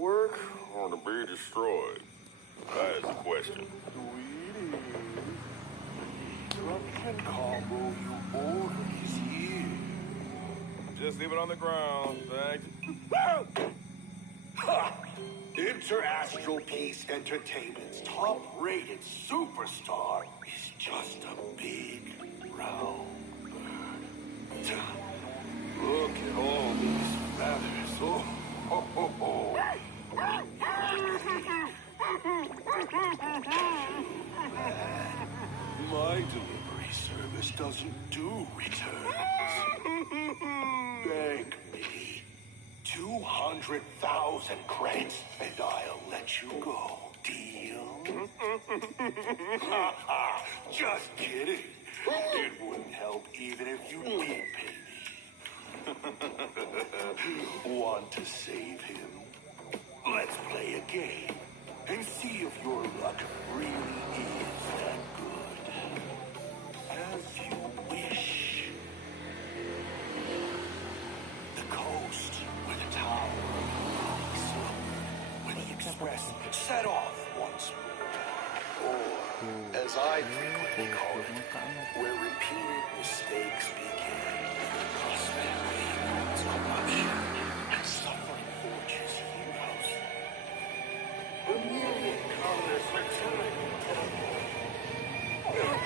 work or to be destroyed? That is the question. Drunken combo you ordered is here. Just leave it on the ground. Thanks. Ha! Interastral Peace Entertainment's top-rated superstar is just a big round bird. Look at all these feathers. Oh, ho, ho, ho. My delivery service doesn't do returns. Beg me. 200,000 credits and I'll let you go. Deal? Just kidding. It wouldn't help even if you did pay me. Want to save him? Let's play a game and see if your luck really is that good. As you wish. The coast where the tower slumbered, where the express set off once more. Or, as I frequently call it, where repeated mistakes began. Prosperity means corruption, and suffering forges heroes. A million colors return to the world.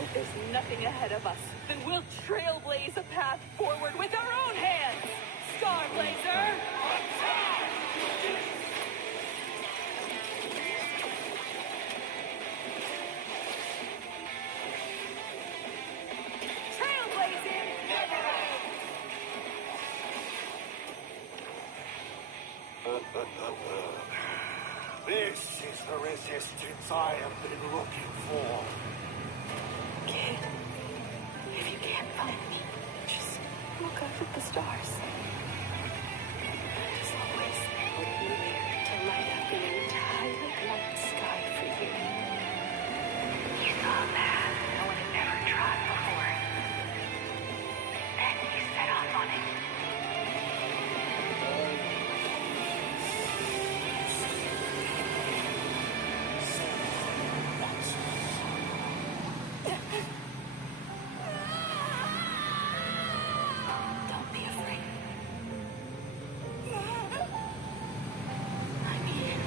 If there's nothing ahead of us, then we'll trailblaze a path forward with our own hands! Starblazer! Attack! Trailblazing! This is the resistance I have been looking for. Kid, if you can't find me, just look up at the stars. As always, I'll be there to light up the entire night sky for you. You saw a path no one had ever trod before. Then you set off on it. Don't be afraid. I'm here.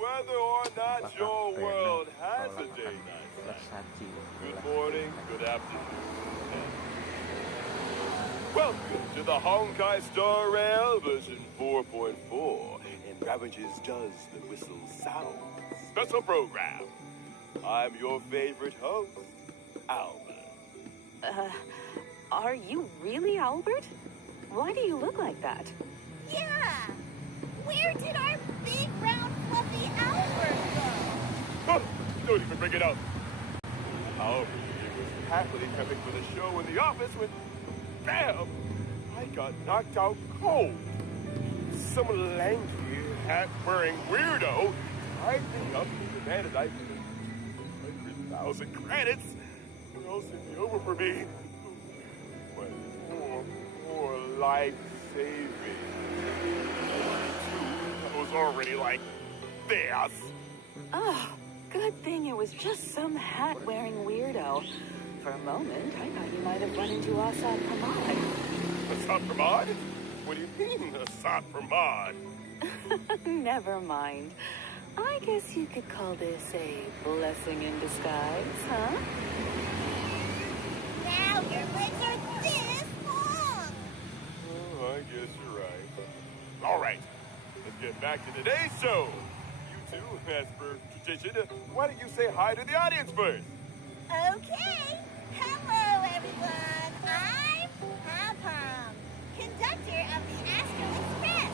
Whether or not your world has a day night. Good morning, good afternoon. Welcome to the Honkai Star Rail version 4.4 and Ravages Does the Whistle Sound special program. I'm your favorite host, Albert. Are you really Albert? Why do you look like that? Yeah! Where did our big, round, fluffy Albert go? Oh, don't even bring it up. Albert was happily prepping for the show in the office when, bam, I got knocked out cold. Some lanky, hat-wearing weirdo tied me up and demanded I pay 100,000 credits, or else it'd be over for me. But more life-saving. was already like this. Oh, good thing it was just some hat-wearing weirdo. For a moment, I thought you might have run into Assad Pramod. Assad Pramod? What do you mean, Assad Pramod? Never mind. I guess you could call this a blessing in disguise, huh? Now your legs are this long. Oh, I guess you're right. All right, let's get back to today's show. You two, as per tradition, why don't you say hi to the audience first? Okay. Hello, everyone. I'm Pom-Pom, conductor of the Astral Express.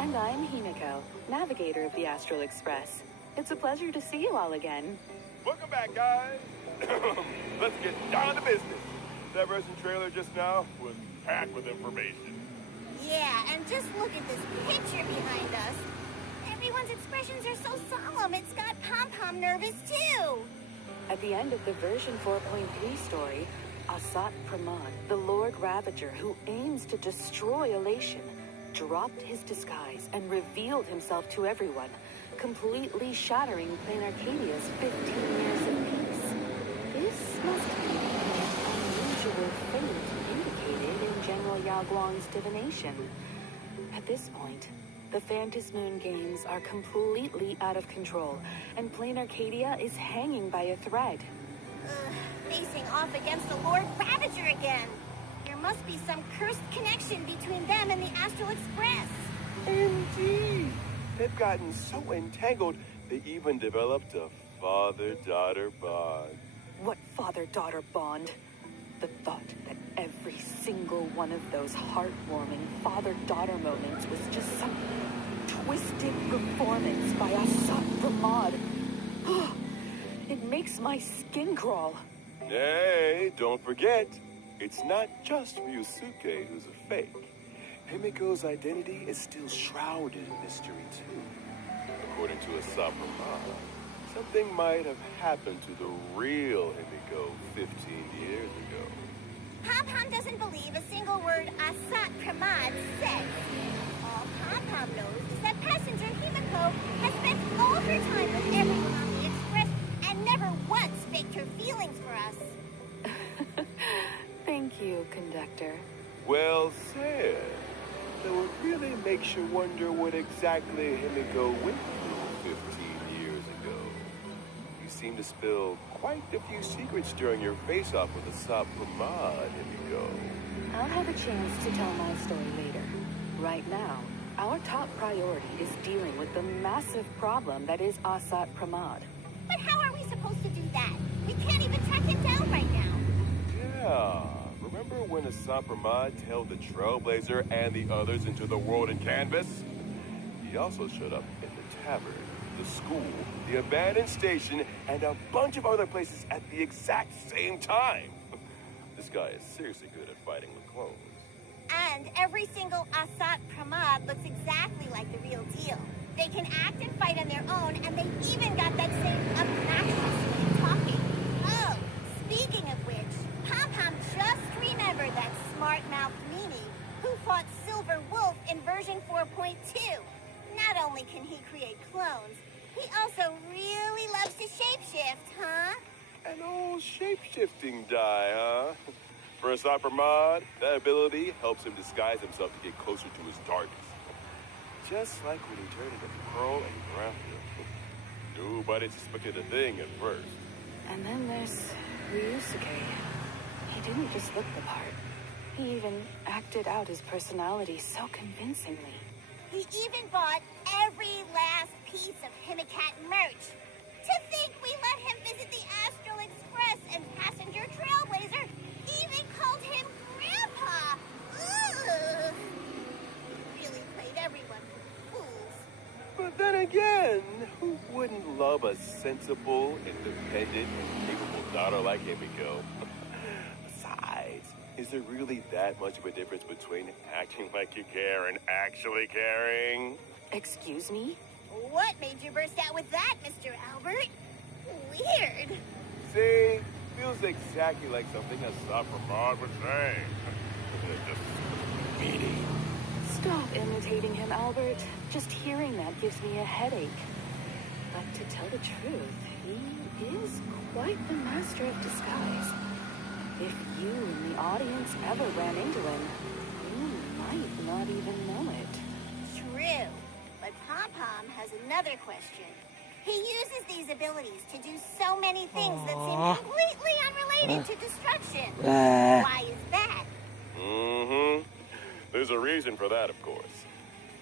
And I'm Himiko, navigator of the Astral Express. It's a pleasure to see you all again. Welcome back, guys. Let's get down to business. That version trailer just now was packed with information. Yeah, and just look at this picture behind us. Everyone's expressions are so solemn, it's got Pom-Pom nervous too. At the end of the version 4.3 story, Assad Pramod, the Lord Ravager who aims to destroy Elation, dropped his disguise and revealed himself to everyone, completely shattering Plain Arcadia's 15 years of peace. This must be an unusual fate indicated in General Yaguang's divination. At this point, the Phantasmoon games are completely out of control, and Plain Arcadia is hanging by a thread. Facing off against the Lord Ravager again. There must be some cursed connection between them and the Astral Express. Indeed. They've gotten so entangled, they even developed a father-daughter bond. What father-daughter bond? The thought that every single one of those heartwarming father-daughter moments was just some twisted performance by Assad Pramod. It makes my skin crawl. Hey, don't forget, it's not just Ryusuke who's a fake. Himiko's identity is still shrouded in mystery, too. According to Assad Pramod, something might have happened to the real Himiko 15 years ago. Pom-Pom doesn't believe a single word Assad Pramod says. All Pom-Pom knows is that passenger Himiko has spent all her time with everyone on the Express and never once faked her feelings for us. Thank you, conductor. Well said. Though it really makes you wonder what exactly Himiko went through 15 years ago. You seem to spill quite a few secrets during your face-off with Assad Pramod, Himiko. I'll have a chance to tell my story later. Right now, our top priority is dealing with the massive problem that is Assad Pramod. But how are we supposed to do that? We can't even track him down right now. Yeah. Remember when Assad Pramod tailed the Trailblazer and the others into the world in canvas? He also showed up in the tavern, the school, the abandoned station, and a bunch of other places at the exact same time. This guy is seriously good at fighting with clones. And every single Assad Pramod looks exactly like the real deal. They can act and fight on their own, and they even got that same obnoxious way of talking. Oh, speaking of which, Pom-Pom just remembered that smart-mouthed meanie who fought Silver Wolf in version 4.2. Not only can he create clones, he also really loves to shapeshift, huh? An old shape-shifting die, huh? For Assad Pramod, that ability helps him disguise himself to get closer to his targets. Just like when he turned into Pearl and Graphia. Nobody suspected a thing at first. And then there's Ryusuke. He didn't just look the part. He even acted out his personality so convincingly. He even bought every last piece of Himicat merch. To think we let him visit the Astral Express and passenger Trailblazer even called him Grandpa. Ugh. Really played everyone for fools. But then again, who wouldn't love a sensible, independent, and capable daughter like Himiko? Besides, is there really that much of a difference between acting like you care and actually caring? Excuse me? What made you burst out with that, Mr. Albert? Weird. See, feels exactly like something Assad Pramod would say. Just meanie. Stop imitating him, Albert. Just hearing that gives me a headache. But to tell the truth, he is quite the master of disguise. If you in the audience ever ran into him, you might not even know it. True. But Pom-Pom has another question. He uses these abilities to do so many things that seem completely unrelated to destruction. Why is that? There's a reason for that, of course.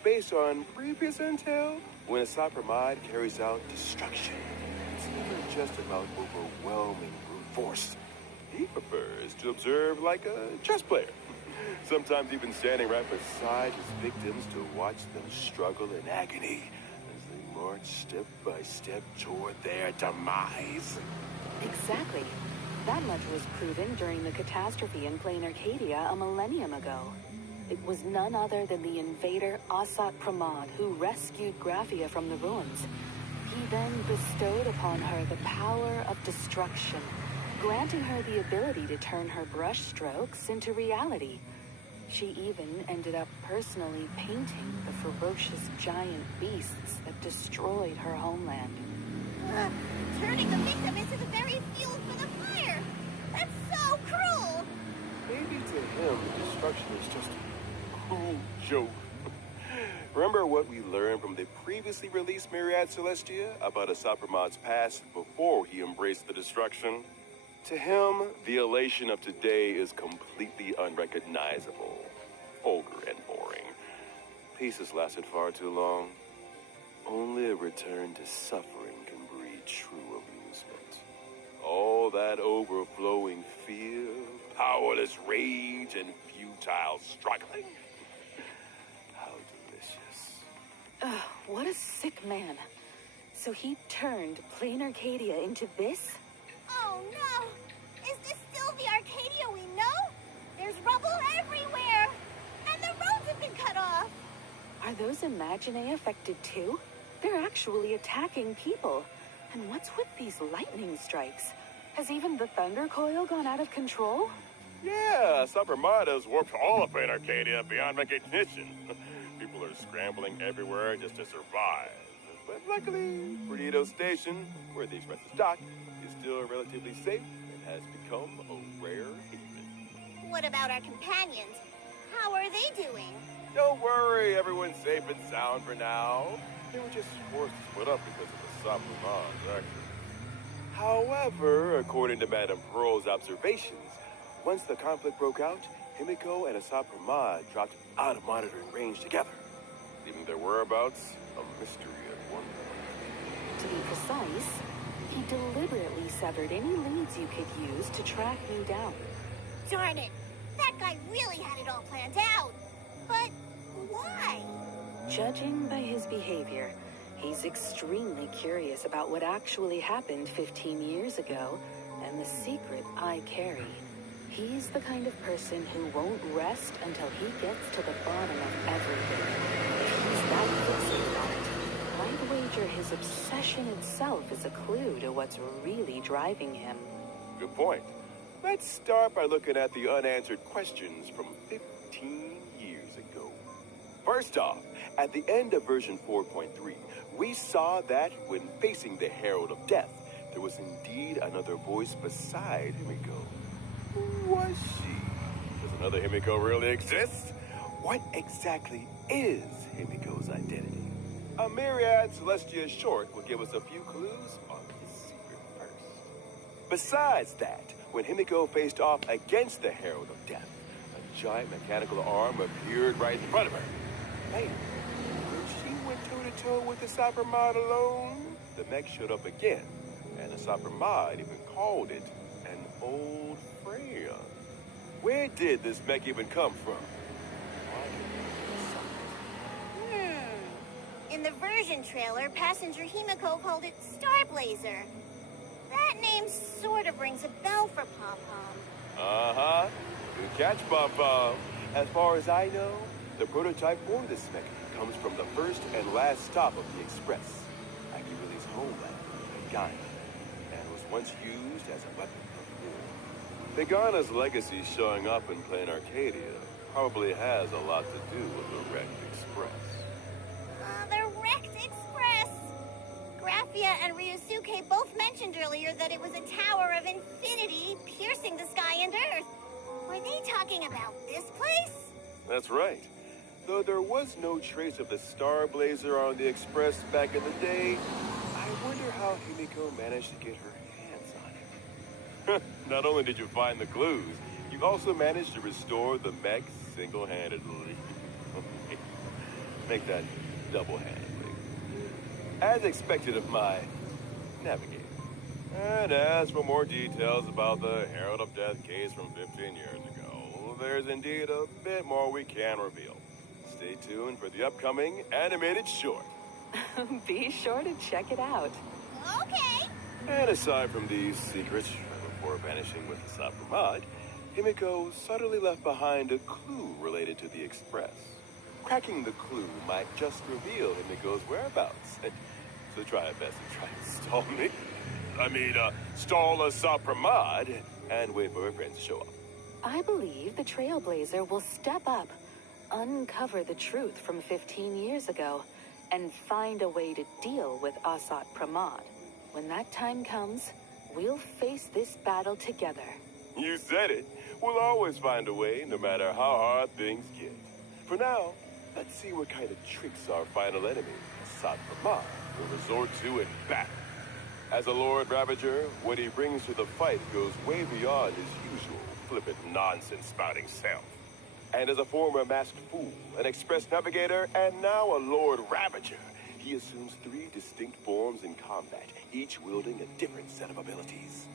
Based on previous intel, when Asat Pramod carries out destruction, it's never just about overwhelming brute force. He prefers to observe like a chess player. Sometimes even standing right beside his victims to watch them struggle in agony as they march step by step toward their demise. Exactly. That much was proven during the catastrophe in Plain Arcadia a millennium ago. It was none other than the invader Asat Pramod who rescued Graphia from the ruins. He then bestowed upon her the power of destruction, granting her the ability to turn her brushstrokes into reality. She even ended up personally painting the ferocious giant beasts that destroyed her homeland. Turning the victim into the very fuel for the fire! That's so cruel! Maybe to him, destruction is just a cool joke. Remember what we learned from the previously released Myriad Celestia about Asat Pramod's past before he embraced the destruction? To him, the elation of today is completely unrecognizable, vulgar, and boring. Peace has lasted far too long. Only a return to suffering can breed true amusement. All that overflowing fear, powerless rage, and futile struggling. How delicious. What a sick man. So he turned Plain Arcadia into this? Oh no! Is this still the Arcadia we know? There's rubble everywhere! And the roads have been cut off! Are those Imaginae affected too? They're actually attacking people. And what's with these lightning strikes? Has even the Thunder Coil gone out of control? Yeah, Asat Pramod has warped all of Plain Arcadia beyond recognition. People are scrambling everywhere just to survive. But luckily, Burrito Station, where the express is docked, is still relatively safe and has become a rare haven. What about our companions? How are they doing? Don't worry, everyone's safe and sound for now. They were just forced to split up because of the Asat Pramod's action. However, according to Madame Pearl's observations, once the conflict broke out, Himiko and Asat Pramod dropped out of monitoring range together, leaving their whereabouts a mystery at one point. To be precise, he deliberately severed any leads you could use to track you down. Darn it! That guy really had it all planned out! But why? Judging by his behavior, he's extremely curious about what actually happened 15 years ago and the secret I carry. He's the kind of person who won't rest until he gets to the bottom of everything. If he's that fixated on it, I'd wager his obsession itself is a clue to what's really driving him. Good point. Let's start by looking at the unanswered questions from 15 years ago. First off, at the end of version 4.3, we saw that when facing the Herald of Death, there was indeed another voice beside Himiko. Who was she? Does another Himiko really exist? What exactly is Himiko's identity? A Myriad Celestia short will give us a few clues on this secret first. Besides that, when Himiko faced off against the Herald of Death, a giant mechanical arm appeared right in front of her. Later, when she went toe-to-toe with the Asat Pramod alone, the mech showed up again, and Asat Pramod even called it an old friend. Where did this mech even come from? In the version trailer, Passenger Himiko called it Starblazer. That name sort of rings a bell for Pom-Pom. Uh-huh. Good catch, Pom-Pom. As far as I know, the prototype for this mech comes from the first and last stop of the Express, Akirili's homeland, Pagana, and was once used as a weapon of war. Pagana's legacy showing up in Plain Arcadia, probably has a lot to do with the wrecked Express. The wrecked Express! Graphia and Ryusuke both mentioned earlier that it was a tower of infinity piercing the sky and earth. Were they talking about this place? That's right. Though there was no trace of the Star Blazer on the Express back in the day, I wonder how Himiko managed to get her hands on it. Not only did you find the clues, you also managed to restore the mech single-handedly. Make that double-handedly. As expected of my navigator. And as for more details about the Herald of Death case from 15 years ago, there's indeed a bit more we can reveal. Stay tuned for the upcoming animated short. Be sure to check it out. Okay. And aside from these secrets, before vanishing with the Sapramad, Himiko subtly left behind a clue related to the Express. Cracking the clue might just reveal Himiko's whereabouts. So try your best and try to stall me. Stall a Sapramad and wait for her friends to show up. I believe the Trailblazer will step up, uncover the truth from 15 years ago, and find a way to deal with Asat Pramad. When that time comes, we'll face this battle together. You said it. We'll always find a way, no matter how hard things get. For now, let's see what kind of tricks our final enemy, Asat Pramad, will resort to in battle. As a Lord Ravager, what he brings to the fight goes way beyond his usual flippant nonsense-spouting self. And as a former masked fool, an express navigator, and now a Lord Ravager, he assumes 3 distinct forms in combat, each wielding a different set of abilities.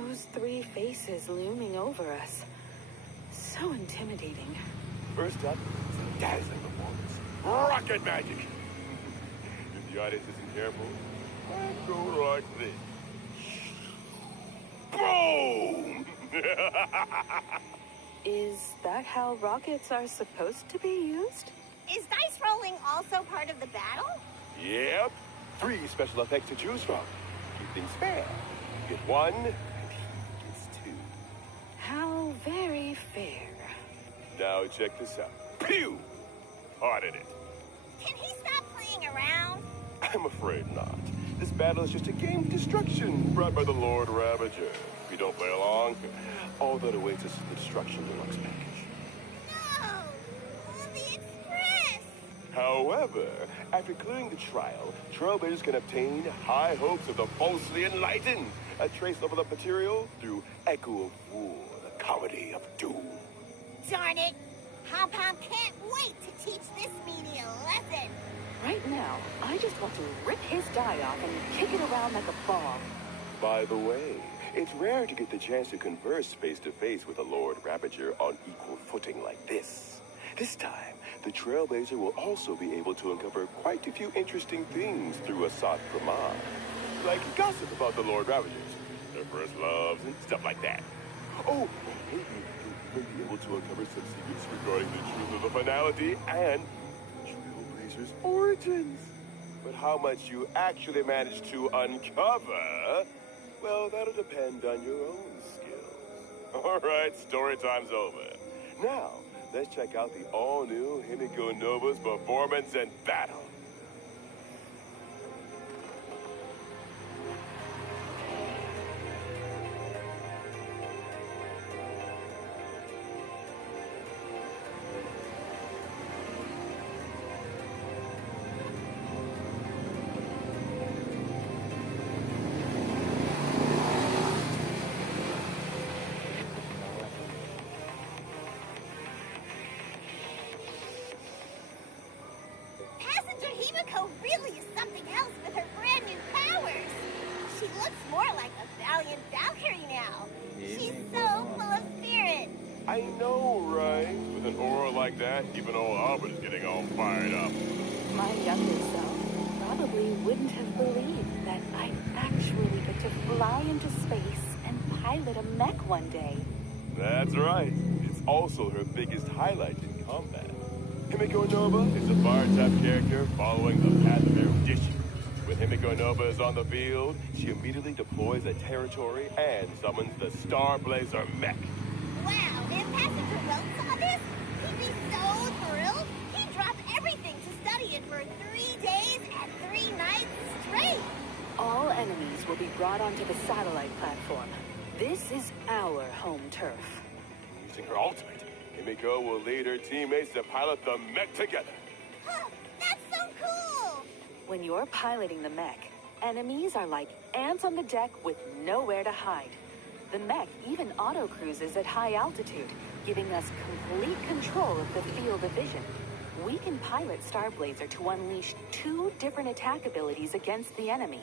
Those 3 faces looming over us. So intimidating. First up, some dazzling performance. Rocket magic! If the audience isn't careful, might go like this. Boom! Is that how rockets are supposed to be used? Is dice rolling also part of the battle? Yep. 3 special effects to choose from. Keep things fair. You get 1, and he gets 2. How very fair. Now check this out. Pew! Hearted it. Can he stop playing around? I'm afraid not. This battle is just a game of destruction brought by the Lord Ravager. If you don't play along, all that awaits us is the destruction deluxe package. No! The Express! However, after clearing the trial, Trailblazers can obtain high hopes of the falsely enlightened. A trace level up material through Echo of War, the comedy of doom. Darn it! Pom-Pom can't wait to teach this meanie a lesson. Right now, I just want to rip his die off and kick it around like a ball. By the way, it's rare to get the chance to converse face-to-face with a Lord Ravager on equal footing like this. This time, the Trailblazer will also be able to uncover quite a few interesting things through Asat Pramad. Like gossip about the Lord Ravagers, their first loves, and stuff like that. Oh, maybe you may be able to uncover some secrets regarding the truth of the finality and Trailblazer's origins. But how much you actually manage to uncover, well, that'll depend on your own skills. All right, story time's over. Now, let's check out the all-new Himiko Nova's performance and battle. Passenger Himiko really is something else with her brand new powers. She looks more like a valiant Valkyrie now. She's so full of spirit. I know, right? With an aura like that, even old Albert is getting all fired up. My younger self probably wouldn't have believed that I'd actually get to fly into space and pilot a mech one day. That's right. It's also her biggest highlight in combat. Himiko Nova is a fire-type character following the path of erudition. When Himiko Nova is on the field, she immediately deploys a territory and summons the Star Blazer mech. Wow, if Passenger Welt saw this, he'd be brought onto the satellite platform. This is our home turf. Using her ultimate, Himiko will lead her teammates to pilot the mech together. Huh, that's so cool! When you're piloting the mech, enemies are like ants on the deck with nowhere to hide. The mech even auto-cruises at high altitude, giving us complete control of the field of vision. We can pilot Starblazer to unleash 2 different attack abilities against the enemy.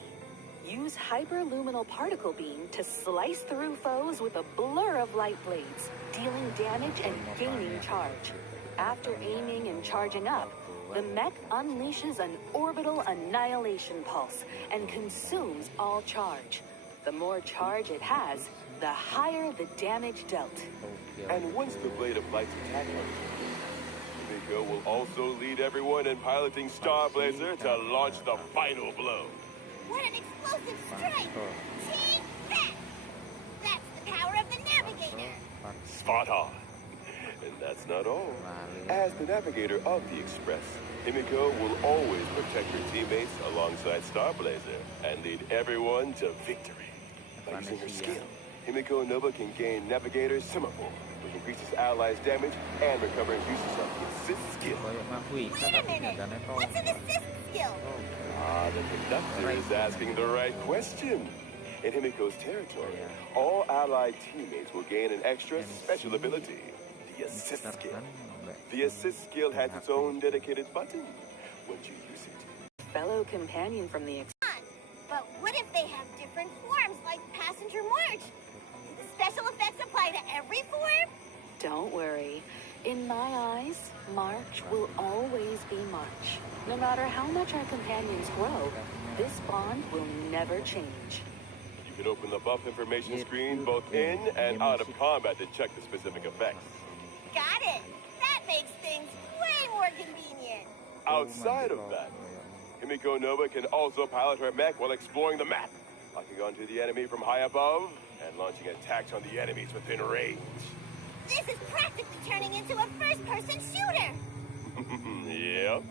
Use hyperluminal particle beam to slice through foes with a blur of light blades, dealing damage and gaining charge. After aiming and charging up, the mech unleashes an orbital annihilation pulse and consumes all charge. The more charge it has, the higher the damage dealt. And once the Blade of Light's attack launches, Himiko will also lead everyone in piloting Starblazer to launch the final blow. What an explosive strike! Take that! That's the power of the Navigator! Spot on. And that's not all. As the navigator of the Express, Himiko will always protect her teammates alongside Starblazer and lead everyone to victory. By using her skill, Himiko Nova can gain Navigator Semaphore, which increases allies' damage and recovering uses of the assist skill. Wait a minute! What's an assist skill? Ah, the conductor is asking the right question. In Himiko's territory, all allied teammates will gain an extra special ability, the assist skill. The assist skill has its own dedicated button. Once you use it, Fellow companion from the But what if they have different forms, like Passenger March? Do the special effects apply to every form? Don't worry. In my eyes, March will always be March. No matter how much our companions grow, this bond will never change. you can open the buff information screen both in and out of combat to check the specific effects. Got it! That makes things way more convenient. Outside of that, Himiko Nova can also pilot her mech while exploring the map, locking onto the enemy from high above and launching attacks on the enemies within range. This is practically turning into a first-person shooter! Yep.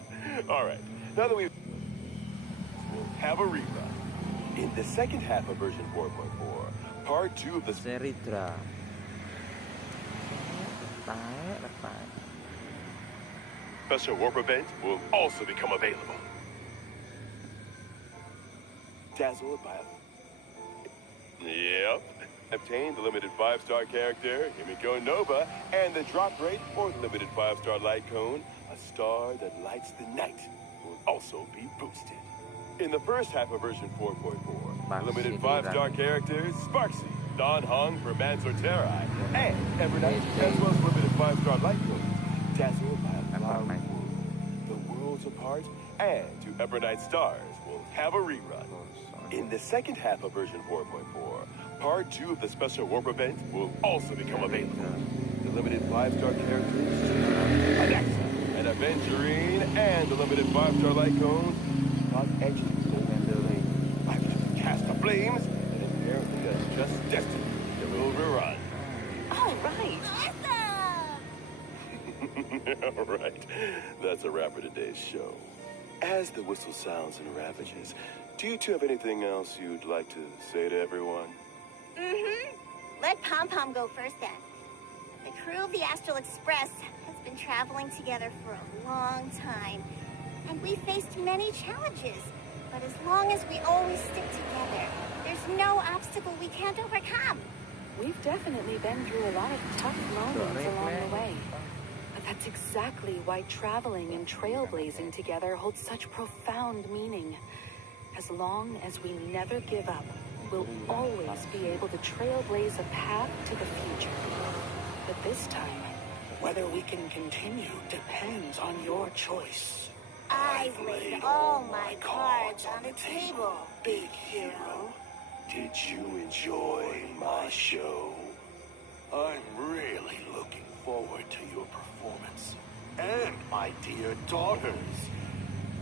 All right. Now that we'll have a rerun. In the second half of version 4.4, part 2 of the Seritra. special warp event will also become available. Dazzled by Yep. Obtain the limited 5-star character, Himiko Nova, and the drop rate for the limited 5-star light cone, a star that lights the night, will also be boosted. In the first half of version 4.4, the limited 5-star characters, Sparksy, Don Hung for Mansorterai, and Evernight, as well as limited 5-star light cones, Dazzled by Flower. The Worlds Apart and To Evernight Stars will have a rerun. In the second half of version 4.4, part 2 of the special warp event will also become available. The limited 5-star characters, Alexa, an Aventurine, and the limited 5-star light cones, got edged by the cast of flames, and apparently is just destined to overrun. All right. Awesome! All right, that's a wrap for today's show. As the whistle sounds and ravages, do you two have anything else you'd like to say to everyone? Let Pom Pom go first then. The crew of the Astral Express has been traveling together for a long time, and we faced many challenges. But as long as we always stick together, there's no obstacle we can't overcome. We've definitely been through a lot of tough moments along the way. But that's exactly why traveling and trailblazing together holds such profound meaning. As long as we never give up, we'll always be able to trailblaze a path to the future. But this time, whether we can continue depends on your choice. I've laid all my cards on the table, big hero. Did you enjoy my show? I'm really looking forward to your performance. And my dear daughters.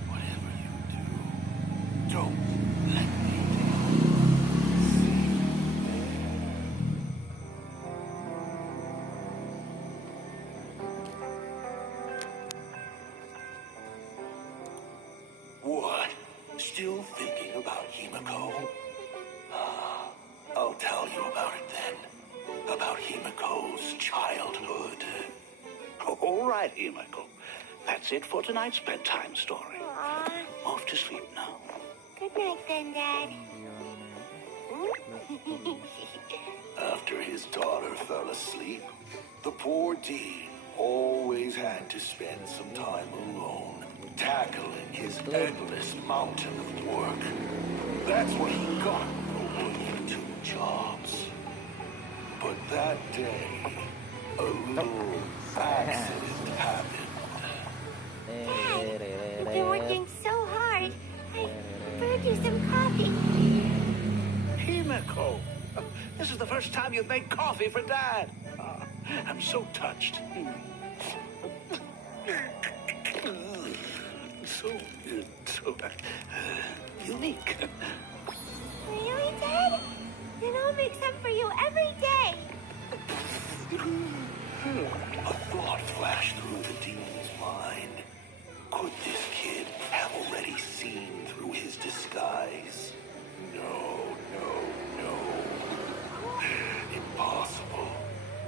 Whatever you do, don't let me down. See you there. What? Still thinking about Himiko? tell you about it then. About Himiko's childhood. All right, Himiko. That's it for tonight's bedtime story. Aw. Off to sleep now. Good night then, Dad. After his daughter fell asleep, the poor Dean always had to spend some time alone, tackling his endless mountain of work. That's what he got for working 2 jobs. But that day, a little accident happened. Dad, you've been working so hard. I brewed you some coffee. Himiko, this is the first time you've made coffee for Dad. I'm so touched. So unique. Really, Dad? Then I'll make some for you every day. A thought flashed through the dean's mind. Could this kid have already seen through his disguise? No. Impossible.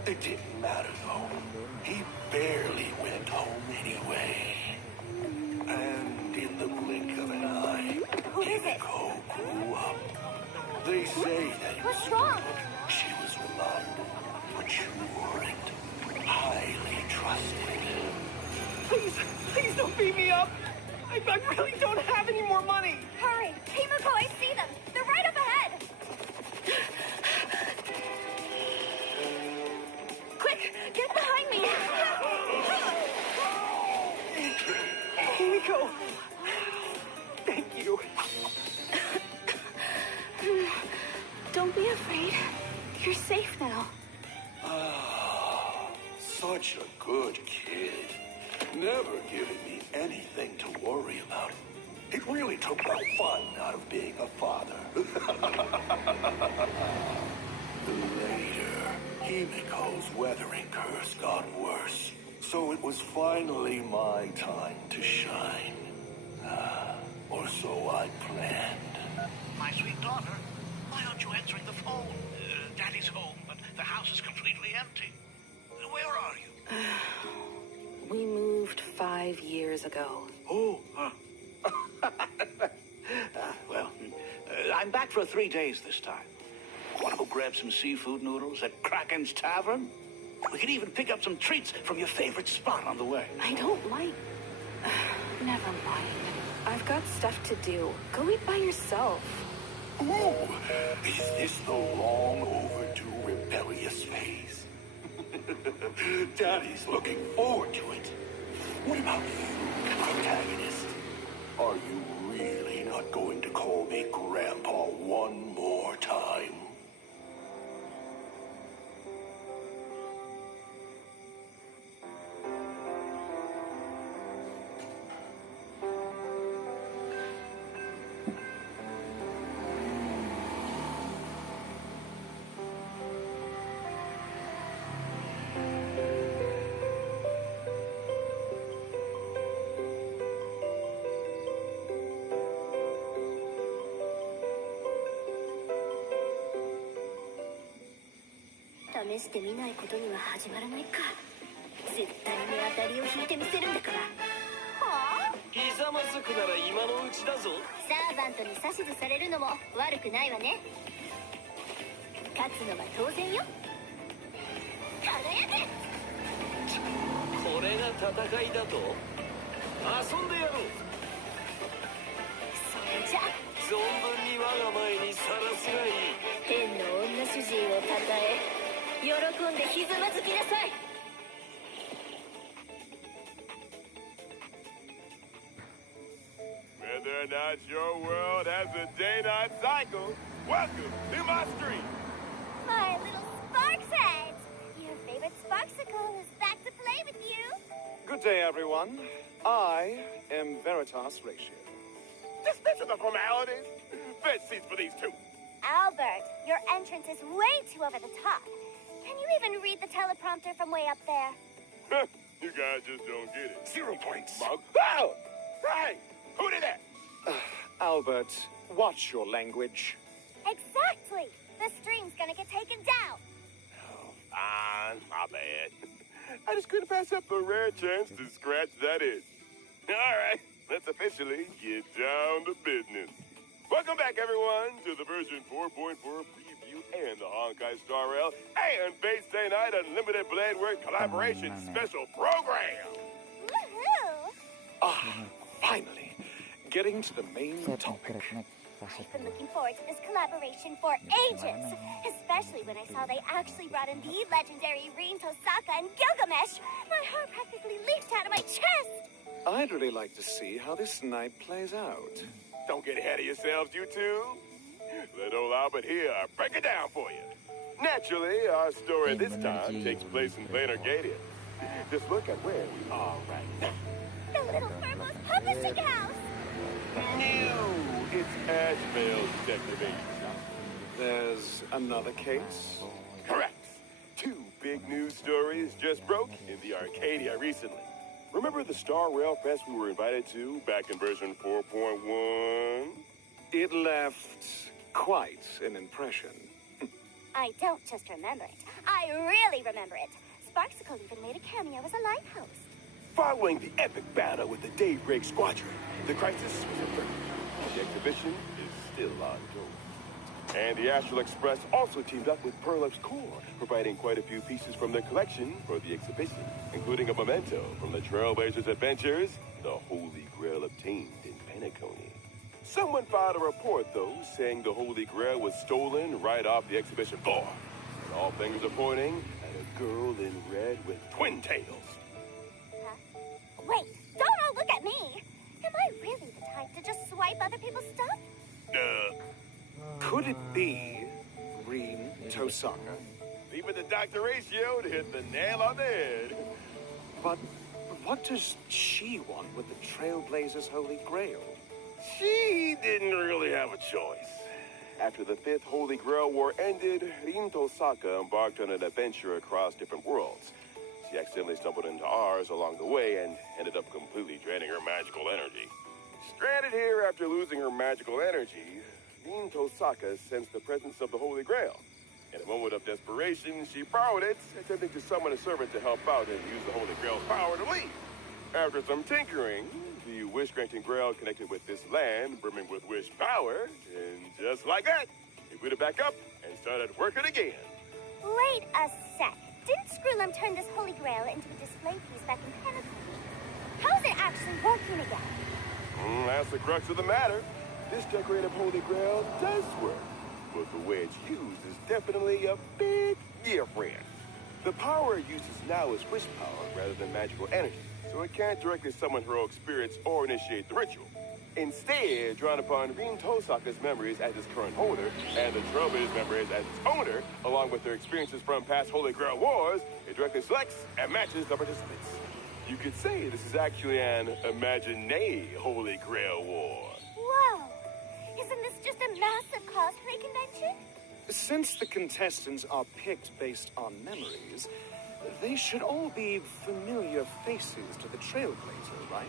It didn't matter, though. He barely went home anyway. And in the blink of an eye, Who is it? Himiko grew up. They say that What's wrong? she was reliable, mature, and highly trusted. Please don't beat me up. I really don't have any more money. Hurry! Himiko, I see them! They're right up ahead! Quick! Get behind me! Himiko. Thank you. Don't be afraid. You're safe now. Such a good kid. Never giving me anything to worry about. It really took the fun out of being a father. Later, Himiko's weathering curse got worse. So it was finally my time to shine. Or so I planned. My sweet daughter, why aren't you answering the phone? Daddy's home, but the house is completely empty. Where are you? We moved 5 years ago. Oh, well, I'm back for 3 days this time. Want to go grab some seafood noodles at Kraken's Tavern? We could even pick up some treats from your favorite spot on the way. I don't like... Never mind. I've got stuff to do. Go eat by yourself. Ooh, is this the long overdue rebellious phase? Daddy's looking forward to it. What about you, protagonist? Are you really not going to call me Grandpa one more time?試してみないことには始まらないか。絶対に当たりを引いてみせるんだから。はあ？ひざまずくなら今のうちだぞ。サーバントに指図されるのも悪くないわね。勝つのは当然よ。輝け！これが戦いだと？遊んでやろう。それじゃ存分に我が前にさらすがいい。天の女主人をたたえ、喜んでひざまずきなさい。Whether or not your world has a day-night cycle, welcome to my street. My little sparks heads! Your favorite Sparksicle is back to play with you. Good day, everyone. I am Veritas Ratio. Dispense of the formalities. Best seats for these two. Albert, your entrance is way too over the top. Can you even read the teleprompter from way up there? You guys just don't get it. 0 points. Mug. Oh! Hey! Who did that? Albert, watch your language. Exactly! The stream's gonna get taken down. Oh, fine, my bad. I just couldn't pass up a rare chance to scratch that itch. All right, let's officially get down to business. Welcome back, everyone, to the version 4.4 preview and the Honkai Star Rail and Base Day Night Unlimited Blade Work Collaboration Special Program. Woohoo! Ah, finally. Getting to the main topic. I've been looking forward to this collaboration for ages, especially when I saw they actually brought in the legendary Rin Tosaka and Gilgamesh. My heart practically leaped out of my chest. I'd really like to see how this night plays out. Don't get ahead of yourselves, you two. Let old Albert here break it down for you. Naturally, our story this time takes place in plain Arcadia. Just look at where we are right now. The Little Furbo's publishing house. No, it's Asheville Detective Agency. There's another case? Correct. Two big news stories just broke in the Arcadia recently. Remember the Star Rail Fest we were invited to back in version 4.1? It left quite an impression. I don't just remember it. I really remember it. Sparksicle even made a cameo as a lighthouse. Following the epic battle with the Daybreak Squadron, the crisis was averted. The exhibition is still ongoing. And the Astral Express also teamed up with Perlup's Core, providing quite a few pieces from their collection for the exhibition, including a memento from the Trailblazers' adventures, the Holy Grail obtained in Penacony. Someone filed a report, though, saying the Holy Grail was stolen right off the exhibition floor. And all fingers are pointing at a girl in red with twin tails. Huh? Wait, don't all look at me. Am I really the type to just swipe other people's stuff? Could it be Rin Tosaka? Even the Dr. Ratio to hit the nail on the head. But what does she want with the Trailblazers' Holy Grail? She didn't really have a choice. After the Fifth Holy Grail War ended, Rin Tosaka embarked on an adventure across different worlds. She accidentally stumbled into ours along the way and ended up completely draining her magical energy. Stranded here after losing her magical energy, Rin Tosaka sensed the presence of the Holy Grail. In a moment of desperation, she borrowed it, attempting to summon a servant to help out and use the Holy Grail's power to leave. After some tinkering, the wish-granting Grail connected with this land, brimming with wish power, and just like that, he put it back up and started working again. Wait a sec. Didn't Screwlum turn this Holy Grail into a display piece back in Penacony? How's it actually working again? That's the crux of the matter. This decorative Holy Grail does work, but the way it's used is definitely a bit different. The power it uses now is wish power rather than magical energy, so it can't directly summon heroic spirits or initiate the ritual. Instead, drawing upon Rin Tosaka's memories as its current holder, and the Trailblazers' memories as its owner, along with their experiences from past Holy Grail wars, it directly selects and matches the participants. You could say this is actually an Imagine-a Holy Grail war. Whoa! Isn't this just a massive cosplay convention? Since the contestants are picked based on memories, they should all be familiar faces to the Trailblazer, right?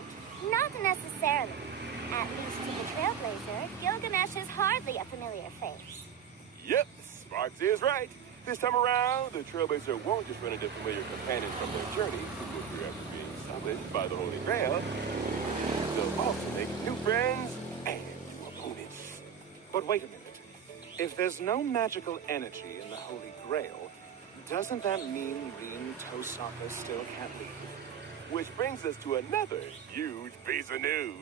Not necessarily. At least to the Trailblazer, Gilgamesh is hardly a familiar face. Yep, Sparks is right. This time around, the Trailblazer won't just run into familiar companions from their journey, who were after being summoned by the Holy Grail. They'll also make new friends and new opponents. But wait a minute. If there's no magical energy in the Holy Grail, doesn't that mean Rin Tosaka still can't leave? Which brings us to another huge piece of news.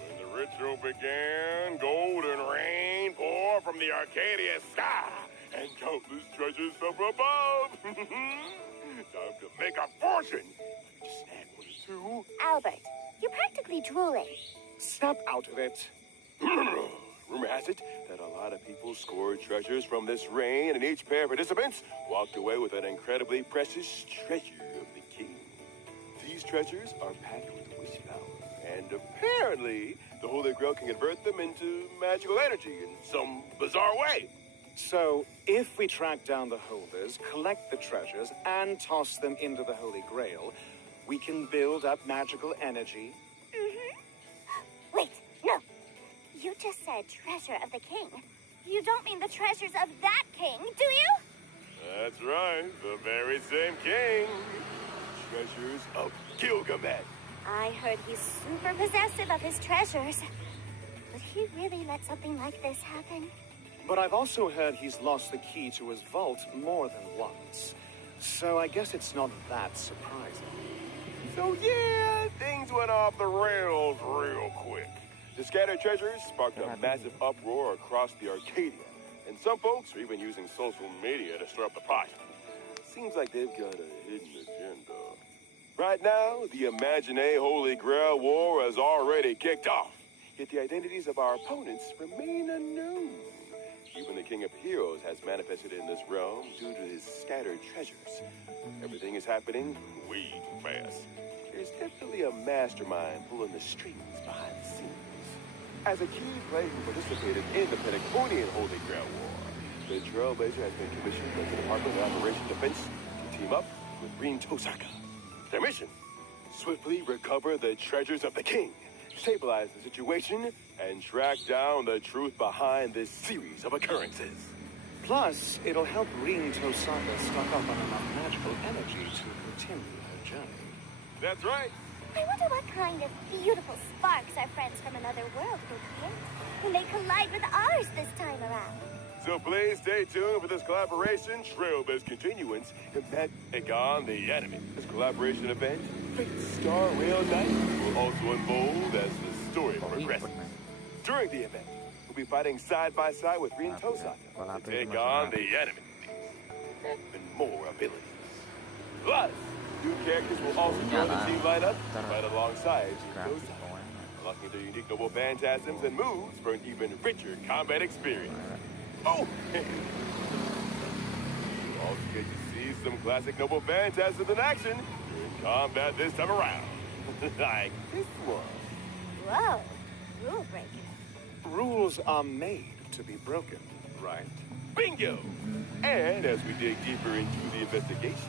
When the ritual began, golden rain poured from the Arcadia sky, and countless treasures fell from above. Time to make a fortune. Just snag one or two. Albert, you're practically drooling. Snap out of it. Rumor has it that a lot of people scored treasures from this rain, and each pair of participants walked away with an incredibly precious treasure of the king. These treasures are packed with wish power, and apparently the Holy Grail can convert them into magical energy in some bizarre way. So, if we track down the holders, collect the treasures, and toss them into the Holy Grail, we can build up magical energy. Wait, no. You just said treasure of the king. You don't mean the treasures of that king, do you? That's right, the very same king. Treasures of Gilgamesh. I heard he's super possessive of his treasures. Would he really let something like this happen? But I've also heard he's lost the key to his vault more than once. So I guess it's not that surprising. So yeah, things went off the rails real quick. The scattered treasures sparked a massive uproar across the Arcadia, and some folks are even using social media to stir up the pot. Seems like they've got a hidden agenda. Right now, the Imagine Holy Grail War has already kicked off, yet the identities of our opponents remain unknown. Even the King of Heroes has manifested in this realm due to his scattered treasures. Everything is happening way too fast. There's definitely a mastermind pulling the strings behind the scenes. As a key player who participated in the Pentaconian Holy Grail War, the Trailblazer has been commissioned by the Department of Operation Defense to team up with Rin Tosaka. Their mission: swiftly recover the treasures of the king, stabilize the situation, and track down the truth behind this series of occurrences. Plus, it'll help Rin Tosaka stock up on enough magical energy to continue her journey. That's right. I wonder what kind of beautiful sparks our friends from another world will create when they collide with ours this time around. So please stay tuned for this collaboration, Trailblaze Continuance, and Akan the Enemy. This collaboration event, Fate Star Rail Night, will also unfold as the story progresses. During the event, we'll be fighting side by side with Rin Tosaka to take on the enemy and more abilities. Plus, new characters will also join the team lineup to fight alongside Rin Tosaka, unlocking their unique noble phantasms and moves for an even richer combat experience. Oh! You also get to see some classic noble phantasms in action in combat this time around. Like this one. Whoa, rule breaker. Rules are made to be broken, right? Bingo! And as we dig deeper into the investigation,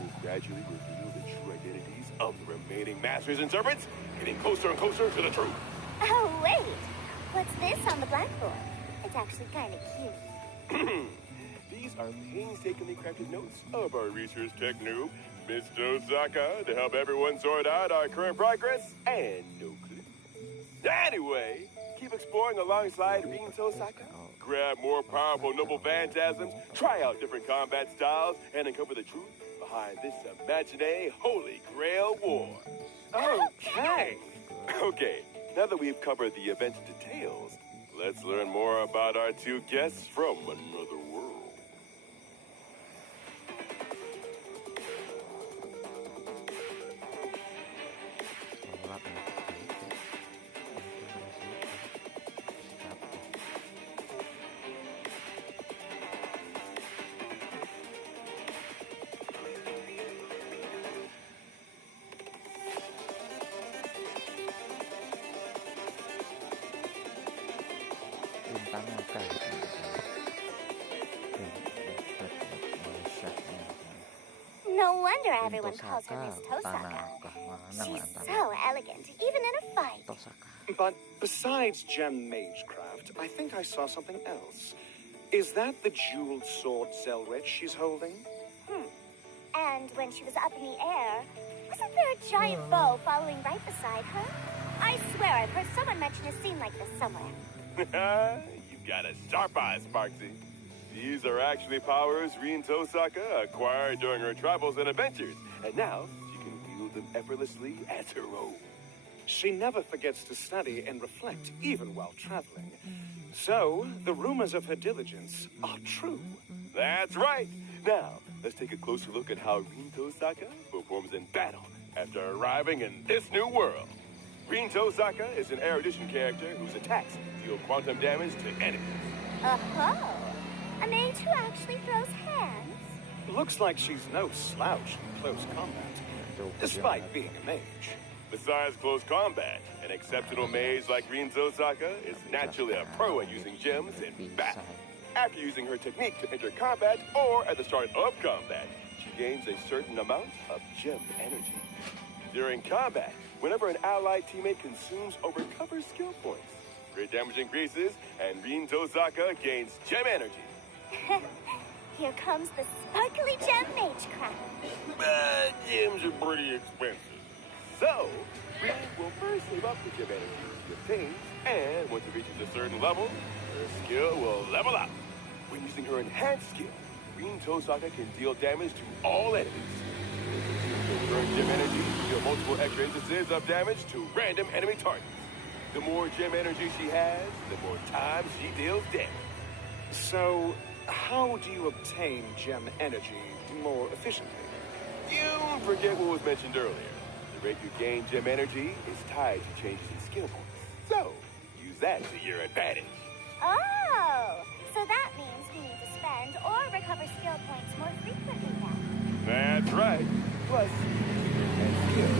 we'll gradually reveal the true identities of the remaining masters and servants, getting closer and closer to the truth. Oh, wait. What's this on the blackboard? It's actually kind of cute. These are painstakingly crafted notes of our research tech noob, Miss Tosaka, to help everyone sort out our current progress and no clue. Anyway, keep exploring alongside Rin Tosaka. Grab more powerful noble phantasms, try out different combat styles, and uncover the truth behind this Imagine Holy Grail War. Okay. Okay, now that we've covered the event details, let's learn more about our two guests from another world. No wonder everyone calls her Miss Tosaka. She's so elegant, even in a fight. But besides gem magecraft, I think I saw something else. Is that the jeweled sword Zelrich she's holding? And when she was up in the air, wasn't there a giant bow following right beside her? I swear I've heard someone mention a scene like this somewhere. You've got a sharp eye, Sparksy. These are actually powers Rin Tosaka acquired during her travels and adventures, and now she can wield them effortlessly as her own. She never forgets to study and reflect, even while traveling. So, the rumors of her diligence are true. That's right. Now, let's take a closer look at how Rin Tosaka performs in battle after arriving in this new world. Rin Tosaka is an erudition character whose attacks deal quantum damage to enemies. Oh, a mage who actually throws hands? Looks like she's no slouch in close combat, despite being a mage. Besides close combat, an exceptional mage like Rin Tosaka is naturally a pro at using gems in battle. After using her technique to enter combat or at the start of combat, she gains a certain amount of gem energy. During combat, whenever an allied teammate consumes or recovers skill points, Crit damage increases, and Rin Tosaka gains gem energy. Here comes the sparkly gem mage crap. But gems are pretty expensive. So, Rin will first save up the gem energy she obtains, and once it reaches a certain level, her skill will level up. When using her enhanced skill, Rin Tosaka can deal damage to all enemies. She'll burn gem energy to deal multiple extra instances of damage to random enemy targets. The more gem energy she has, the more times she deals damage. So, how do you obtain gem energy more efficiently? You forget what was mentioned earlier. The rate you gain gem energy is tied to changes in skill points. So, use that to your advantage. Oh, so that means we need to spend or recover skill points more frequently now. That's right. Plus, and skill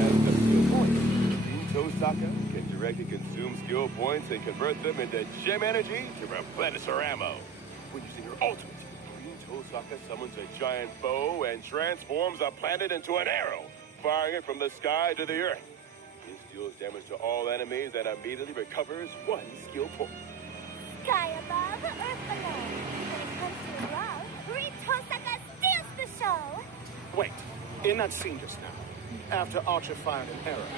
has the skill points. Rin Tosaka can directly consume skill points and convert them into gem energy to replenish her ammo. When using her ultimate, Rin Tosaka summons a giant bow and transforms a planet into an arrow, firing it from the sky to the earth. This deals damage to all enemies and immediately recovers 1 skill point. Sky above, earth below. When it comes to love, Rin Tosaka steals the show. Wait, in that scene just now, after Archer fired an arrow,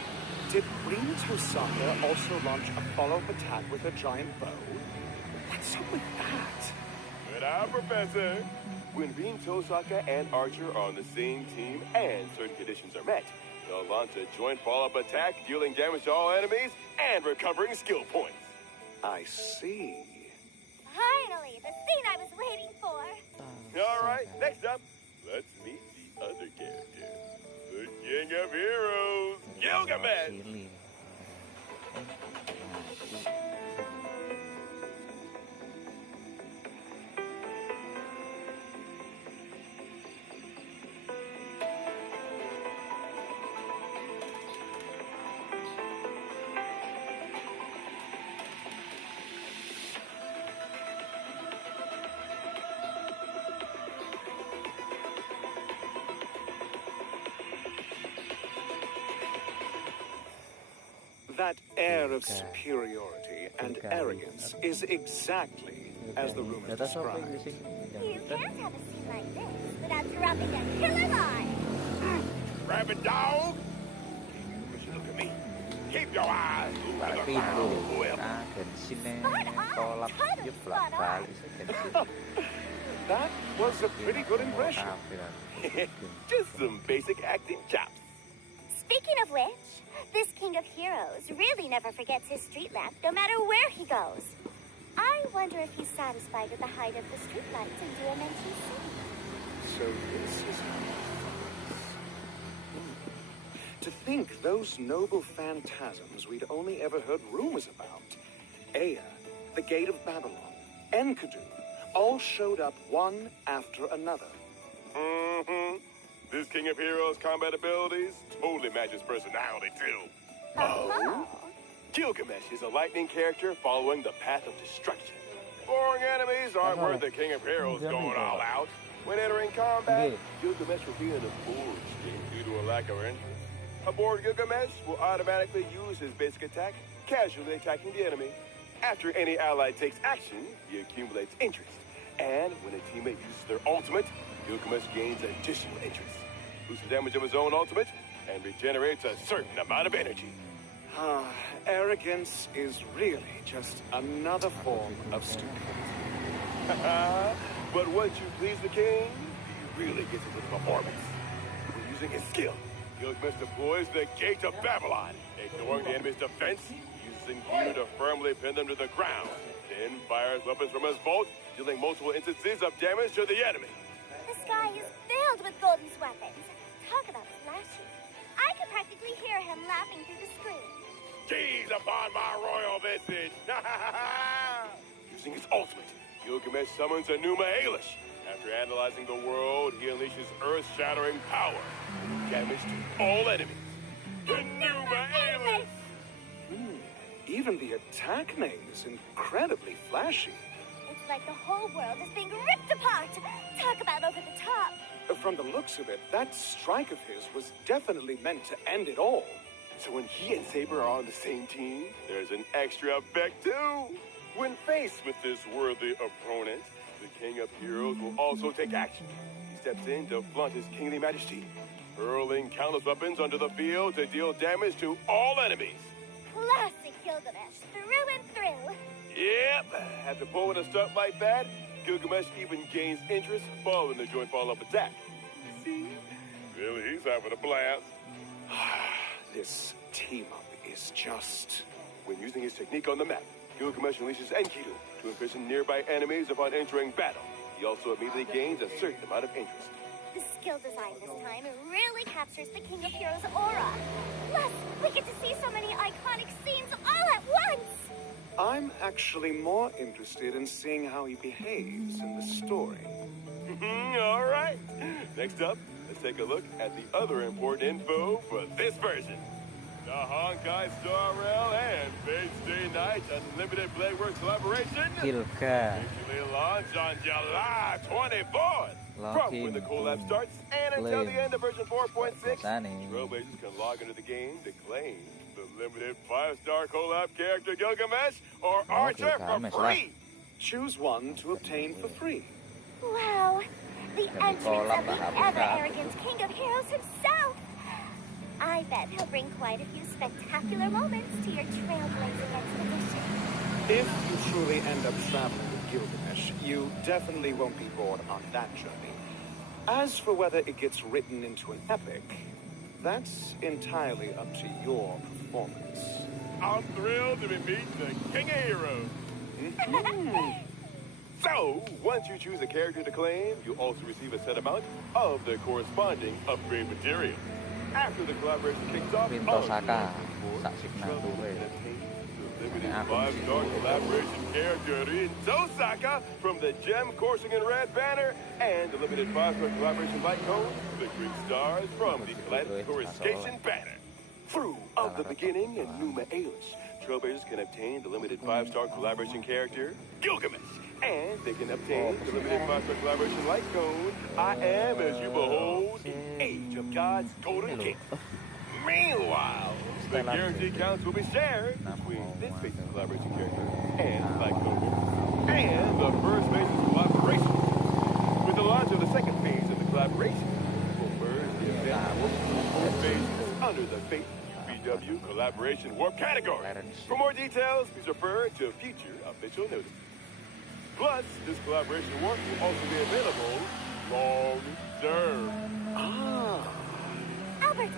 did Rin Tosaka also launch a follow-up attack with her giant bow? What's up with that? Good eye, Professor. When Rin Tosaka and Archer are on the same team and certain conditions are met, they'll launch a joint follow-up attack, dealing damage to all enemies and recovering skill points. I see. Finally, the scene I was waiting for. All right, next up, let's meet the other character. The King of Heroes, Gilgamesh! That air of superiority and arrogance is exactly as the rumors describe. You can't have a scene like this without dropping a killer line. Rabbit dog! You should look at me. Keep your eyes Bản moving phim around, của Will. Akan Collab giúp lập và That was a pretty good impression. Just some basic acting chops. Speaking of which, this King of Heroes really never forgets his street lamp, no matter where he goes. I wonder if he's satisfied with the height of the street lights in Dimension City. So this is how it is. To think those noble phantasms we'd only ever heard rumors about, Ea, the Gate of Babylon, Enkidu, all showed up one after another. Mm-hmm. This King of Heroes' combat abilities totally match his personality, too. Oh. Gilgamesh is a lightning character following the path of destruction. Boring enemies aren't worth the King of Heroes going all out. When entering combat, Gilgamesh will be in a bored state due to a lack of interest. Aboard Gilgamesh will automatically use his basic attack, casually attacking the enemy. After any ally takes action, he accumulates interest. And when a teammate uses their ultimate, Gilgamesh gains additional interest, boosts the damage of his own ultimate, and regenerates a certain amount of energy. Arrogance is really just another form of stupidity. But once you please the king, he really gets into the performance. When using his skill, Gilgamesh deploys the Gate of Babylon, ignoring the enemy's defense, using gear to firmly pin them to the ground, then fires weapons from his bolt, dealing multiple instances of damage to the enemy. The sky is filled with Golden's weapons. Talk about flashy. I could practically hear him laughing through the screen. Gaze upon my royal visage! Using his ultimate, Gilgamesh summons Enuma Elish. After analyzing the world, he unleashes earth-shattering power, damage to all enemies. Enuma Elish! Even the attack name is incredibly flashy. It's like the whole world is being ripped apart. Talk about over the top. From the looks of it, that strike of his was definitely meant to end it all. So when he and Saber are on the same team, there's an extra effect too. When faced with this worthy opponent, the King of Heroes will also take action. He steps in to flaunt his kingly majesty, hurling countless weapons onto the field to deal damage to all enemies. Classic Gilgamesh, through and through. Yep, after pulling a stunt like that, Gilgamesh even gains interest following the joint follow-up attack. See? Really, he's having a blast. This team-up is just... When using his technique on the map, Gilgamesh unleashes Enkidu to imprison nearby enemies upon entering battle. He also immediately gains a certain amount of interest. The skill design this time really captures the King of Heroes aura. Plus, we get to see so many iconic scenes all at once! I'm actually more interested in seeing how he behaves in the story. All right. Next up, let's take a look at the other important info for this version. The Honkai Star Rail and Fate Stay Night Unlimited Bladeworks collaboration Hilka officially launch on July 24th. From when the collab starts and until the end of version 4.6, trailblazers can log into the game to claim the limited 5-star collab character Gilgamesh or Archer for free. Choose one to obtain for free. Wow, the entrance of the ever-arrogant King of Heroes himself! I bet he'll bring quite a few spectacular moments to your trailblazing expedition. If you truly end up traveling with Gilgamesh, you definitely won't be bored on that journey. As for whether it gets written into an epic, that's entirely up to your performance. I'm thrilled to be meeting the King of Heroes. So, once you choose a character to claim, you also receive a set amount of the corresponding upgrade material. After the collaboration kicks off, Saka Saksikna Dure limited 5-star collaboration character Rinzo Saka from the Gem Coursing in Red banner and the limited 5-star collaboration light cone flickering stars from the Galactic Coruscation banner. Through Of the Beginning and Numa Ailish, trailblazers can obtain the limited 5-star collaboration character Gilgamesh, and they can obtain the limited 5-star collaboration light cone I Am As You Behold in Age of God's Golden King. Meanwhile, the guarantee counts will be shared between this phase's collaboration character and light cone and the first phase's collaboration. With the launch of the second phase of the collaboration, we'll merge the event phases under the Fate BW Collaboration Warp category. For more details, please refer to future official notice. Plus, this collaboration warp will also be available long term. Albert!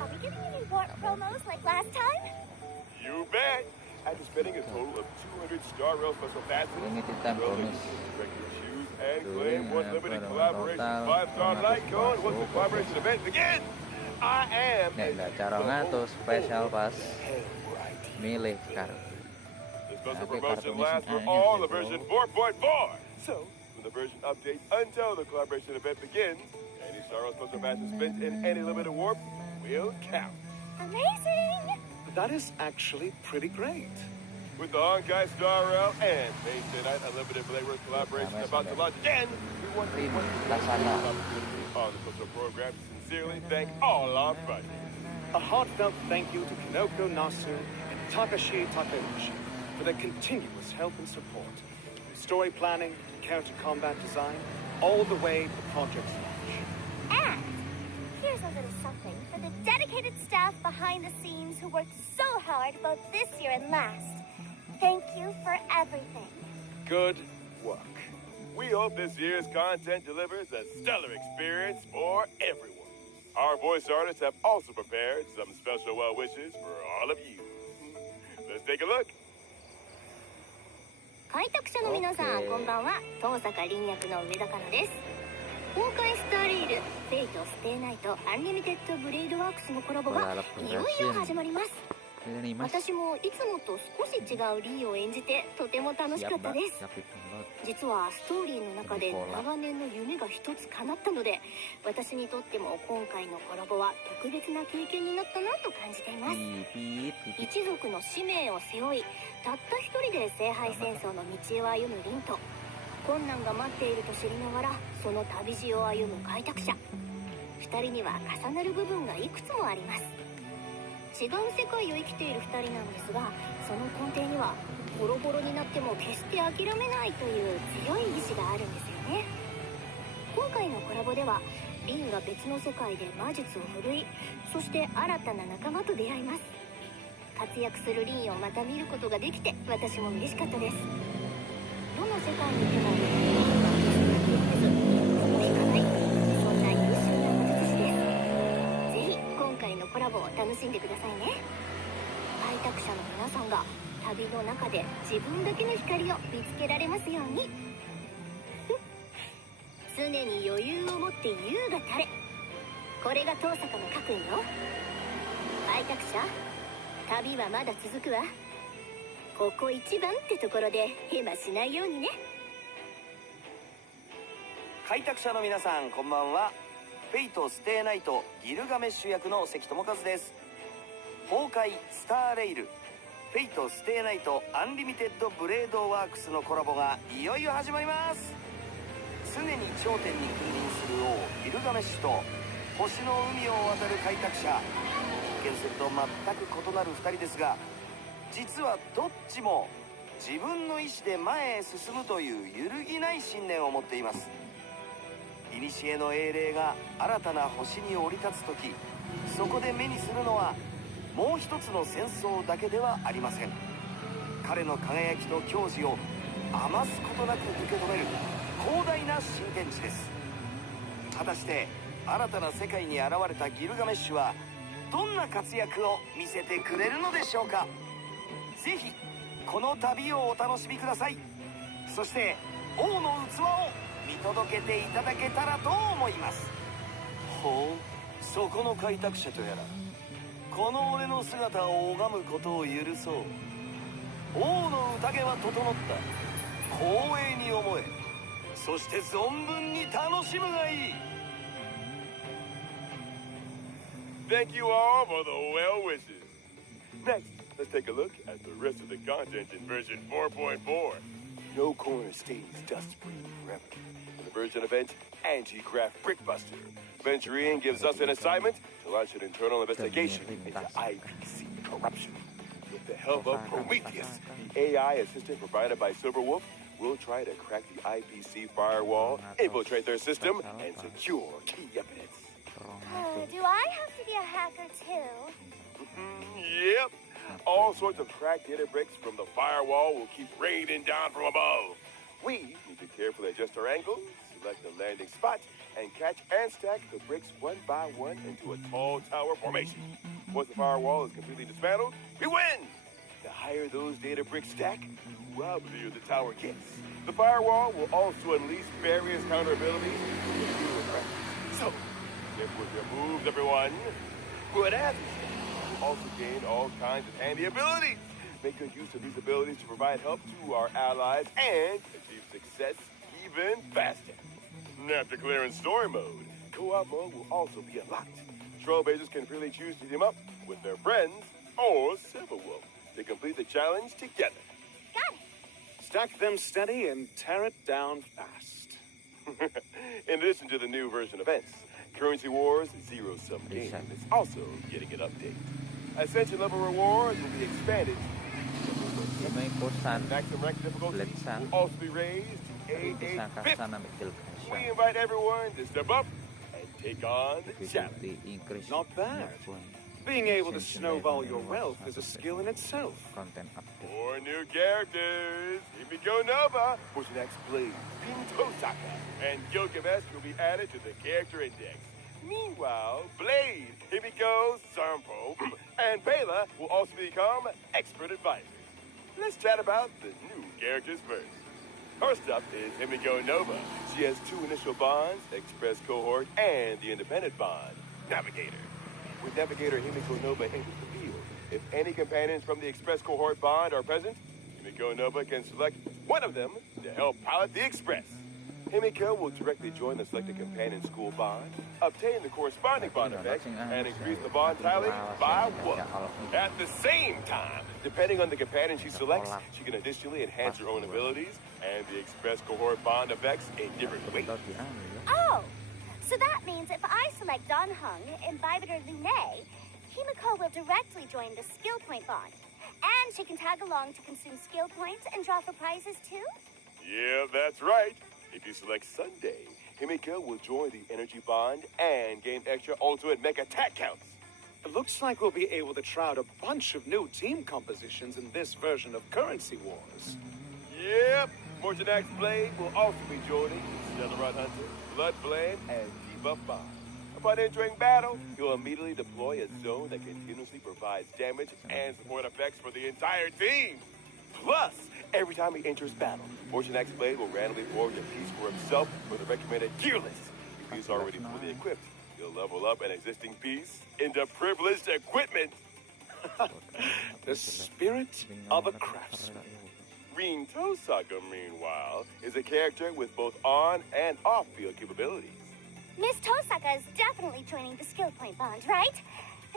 Are we getting any warp promos like last time? You bet! After spending a total of 200 Star Rail special passes, choose and claim one limited collaboration 5-star light cone once the collaboration event begins. I am Caranya tuh spesial pas milih kartu. The special promotion lasts for all of version 4.4. So, when the version updates until the collaboration event begins, any Star Rail special passes spent in any limited warp will count. Amazing! That is actually pretty great. With the Honkai Star Rail and Wednesday Night Unlimited Bladeworks collaboration about to launch again, we want to on the special program to sincerely thank all our fighters. A heartfelt thank you to Kinoko Nasu and Takashi Takeuchi for their continuous help and support. Story planning, character combat design, all the way to project's launch. And here's a little something for the dedicated staff behind the scenes who worked so hard both this year and last. Thank you for everything. Good work. We hope this year's content delivers a stellar experience for everyone. Our voice artists have also prepared some special well wishes for all of you. Let's take a look. 開拓者の皆さん、こんばんは。東坂凛役の上田香奈です。今回スターレール、フェイト、ステイナイト、アンリミテッドブレイドワークスのコラボがいよいよ始まります。私もいつもと少し違うリーを演じてとても楽しかったです。実はストーリーの中で長年の夢が一つ叶ったので、私にとっても今回のコラボは特別な経験になったなと感じています。一族の使命を背負い、たった一人で聖杯戦争の道を歩むリンと、困難が待っていると知りながらその旅路を歩む開拓者。二人には重なる部分がいくつもあります。違う世界を生きている2人なのですが、その根底にはボロボロになっても決して諦めないという強い意志があるんですよね。今回のコラボではリンが別の世界で魔術を振るい、そして新たな仲間と出会います。活躍するリンをまた見ることができて私も嬉しかったです。どの世界にいてもリンは決して諦めず一歩引かない、そんな優秀な魔術師です。ぜひ今回のコラボを楽しんでくださいね。開拓者の皆さんが旅の中で自分だけの光を見つけられますように。常に余裕を持って優が垂れ、これが遠坂の各位よ。開拓者、旅はまだ続くわ。ここ一番ってところでヘマしないようにね。開拓者の皆さん、こんばんは。フェイトステイナイトギルガメッシュ役の関智和です。崩壊スターレイルフェイトステイナイトアンリミテッドブレードワークスのコラボがいよいよ始まります。常に頂点に君臨する王ギルガメッシュと星の海を渡る開拓者、一見すると全く異なる2人ですが、実はどっちも自分の意志で前へ進むという揺るぎない信念を持っています。古の英霊が新たな星に降り立つ時、そこで目にするのはもう一つの戦争だけではありません。彼の輝きと矜持を余すことなく受け止める広大な新天地です。果たして新たな世界に現れたギルガメッシュはどんな活躍を見せてくれるのでしょうか。ぜひこの旅をお楽しみください。そして王の器を見届けていただけたらと思います。ほう、そこの開拓者とやら、この俺の姿を拝むことを許そう。王の宴は整った。光栄に思え、そして存分に楽しむがいい。 Thank you all for the well wishes. Next, let's take a look at the rest of the content in version 4.4. No corner stays dust-free forever. In the version event, Anti-Craft Brickbuster. Venturing gives us an assignment to launch an internal investigation into IPC corruption. With the help of Prometheus, the AI assistant provided by Silverwolf, we'll try to crack the IPC firewall, infiltrate their system, and secure key evidence. Do I have to be a hacker too? Yep. All sorts of cracked data bricks from the firewall will keep raining down from above. We need to carefully adjust our angles, select a landing spot, and catch and stack the bricks one by one into a tall tower formation. Once the firewall is completely dismantled, we win! The higher those data bricks stack, the wobblier the tower gets. The firewall will also unleash various counter abilities to the practice. So, careful with your moves, everyone. Good as we'll also gain all kinds of handy abilities. Make good use of these abilities to provide help to our allies and achieve success even faster. After clearing story mode, co-op mode will also be unlocked. Trailblazers can freely choose to team up with their friends or Silverwolf to complete the challenge together. Got it. Stack them steady and tear it down fast. In addition to the new version events, Currency Wars Zero-Sum Game is also getting an update. Ascension level rewards will be expanded. Maximum rank difficulty will also be raised to A850. We invite everyone to step up and take on the challenge. Not bad. Being able to snowball your wealth is a skill in itself. 4 new characters. Himiko Nova, Mushinax Blade, Tosaka, and Gilgamesh will be added to the character index. Meanwhile, Blade, Himiko, Zarmpo, and Bela will also become expert advisors. Let's chat about the new characters first. First up is Himiko Nova. She has 2 initial bonds, Express Cohort and the Independent Bond, Navigator. With Navigator, Himiko Nova enters the field. If any companions from the Express Cohort Bond are present, Himiko Nova can select one of them to help pilot the Express. Himiko will directly join the selected companion school bond, obtain the corresponding bond effect, and increase the bond tally by 1. At the same time, depending on the companion she selects, she can additionally enhance her own abilities and the Express Cohort bond effects in different ways. Oh, so that means if I select Don Hung, Imbibitor Lune, Himiko will directly join the skill point bond. And she can tag along to consume skill points and draw for prizes too? Yeah, that's right. If you select Sunday, Himiko will join the energy bond and gain extra ultimate mech attack counts. It looks like we'll be able to try out a bunch of new team compositions in this version of Currency Wars. Yep, Fortune Axe Blade will also be joining Stellar Rod Hunter, Bloodblade, and Debuff Bond. Upon entering battle, you'll immediately deploy a zone that continuously provides damage and support effects for the entire team. Plus, every time he enters battle, Fortune Axe Blade will randomly forge a piece for himself for the recommended gear list. If he's already fully equipped, he'll level up an existing piece into privileged equipment. The spirit of a craftsman. Rin Tosaka, meanwhile, is a character with both on and off-field capabilities. Miss Tosaka is definitely joining the skill point bond, right?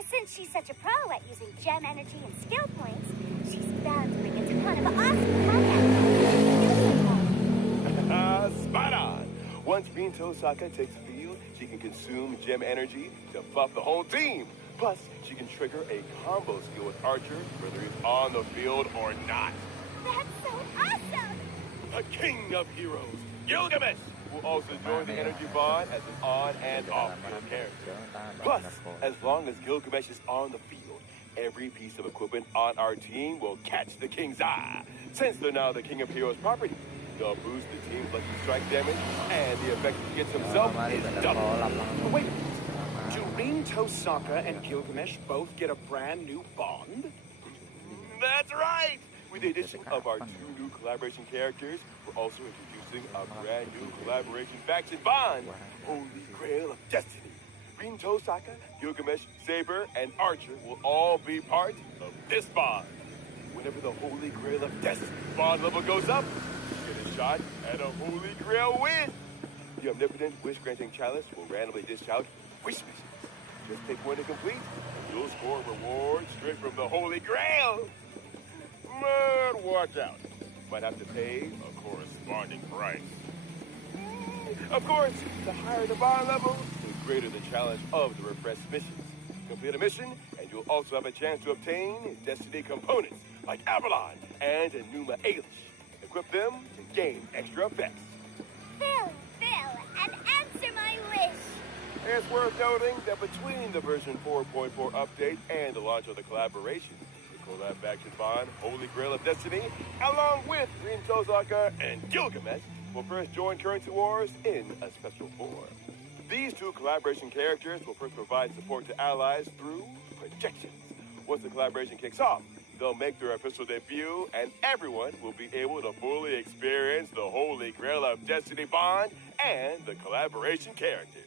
Since she's such a pro at using gem energy and skill points, she's bound to bring a ton of awesome combat. Spot on! Once Rin Tosaka takes the field, she can consume gem energy to buff the whole team. Plus, she can trigger a combo skill with Archer, whether he's on the field or not. That's so awesome! The king of heroes, Gilgamesh, will also join the energy bond as an on and off-field character. Plus, as long as Gilgamesh is on the field, every piece of equipment on our team will catch the king's eye. Since they're now the king of heroes property, they'll boost the team's lucky strike damage, and the effect he gets himself is double. Wait, do Rin Tosaka and Gilgamesh both get a brand new bond? That's right! With the addition of our 2 new collaboration characters, we're also introducing a brand new collaboration faction bond, Holy Grail of Destiny. Rin Tosaka, Gilgamesh, Saber, and Archer will all be part of this bond. Whenever the Holy Grail of Destiny bond level goes up, you get a shot at a Holy Grail win. The Omnipotent Wish-Granting Chalice will randomly dish out wish missions. Just take one to complete, and you'll score rewards straight from the Holy Grail. But watch out. Might have to pay a corresponding price. Of course, the higher the bond level, the greater the challenge of the refreshed missions. Complete a mission, and you'll also have a chance to obtain Destiny components like Avalon and Enuma Elish. Equip them to gain extra effects. Phil, and answer my wish! It's worth noting that between the version 4.4 update and the launch of the collaboration, Collab faction bond, Holy Grail of Destiny, along with Rin Tosaka and Gilgamesh, will first join Currency Wars in a special form. These 2 collaboration characters will first provide support to allies through projections. Once the collaboration kicks off, they'll make their official debut, and everyone will be able to fully experience the Holy Grail of Destiny bond and the collaboration characters.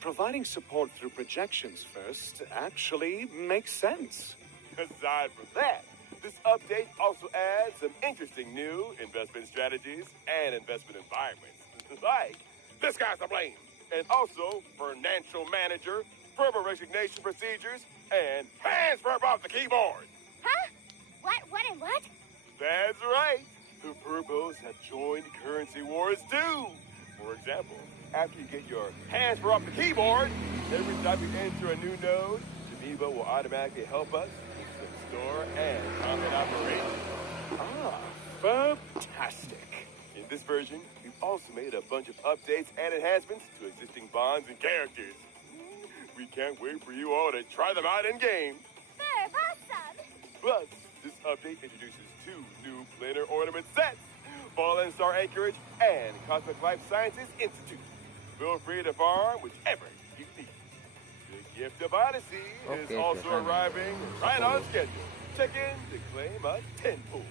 Providing support through projections first actually makes sense. Aside from that, this update also adds some interesting new investment strategies and investment environments, like this guy's to blame, and also financial manager, verbal resignation procedures, and hands verb off the keyboard. Huh? What and what? That's right. The Verbos have joined Currency Wars too. For example, after you get your hands verb off the keyboard, every time you enter a new node, Geneva will automatically help us store and combat operations. Fantastic. In this version, we've also made a bunch of updates and enhancements to existing bonds and characters. We can't wait for you all to try them out in game. Awesome! Plus, this update introduces 2 new planar ornament sets, Fallen Star Anchorage and Cosmic Life Sciences Institute. Feel free to farm whichever you need. The Gift of Odyssey is also arriving right on schedule. Check in to claim a 10 pool.